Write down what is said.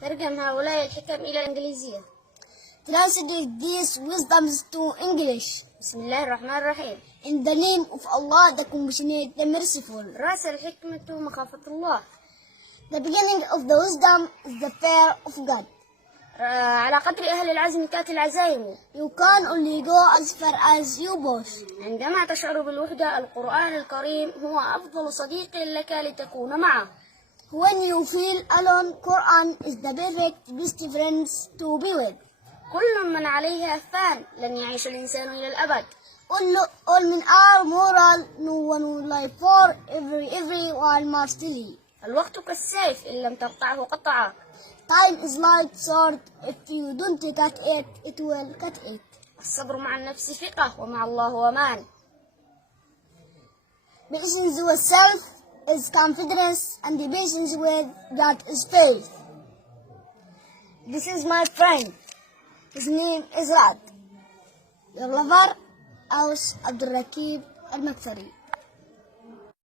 ترجم هؤلاء الحكم إلى الإنجليزية. Translate these wisdoms to English. بسم الله الرحمن الرحيم. In the name of Allah, the Compassionate, the Merciful. رأس الحكمة مخافة الله. The beginning of the wisdom is the fear of God. على قدر أهل العزم تأتي العزائم. You can only go as far as you push. عندما تشعر بالوحدة القرآن الكريم هو أفضل صديق لك لتكون معه. When you feel alone, Quran is the perfect best friends to be with. كل من عليها فان، لن يعيش الإنسان إلى الأبد. All men are moral, no one will live for everyone must live. الوقت كالسيف، إن لم تقطعه قطعك. Time is like sword, if you don't cut it, it will cut it. الصبر مع النفس ثقة، ومع الله أمان. Patience with self is confidence, and the patience with God is faith. This is my friend. His name is Rad. Your lover, Aus Abdul Rakib Al-Makthari.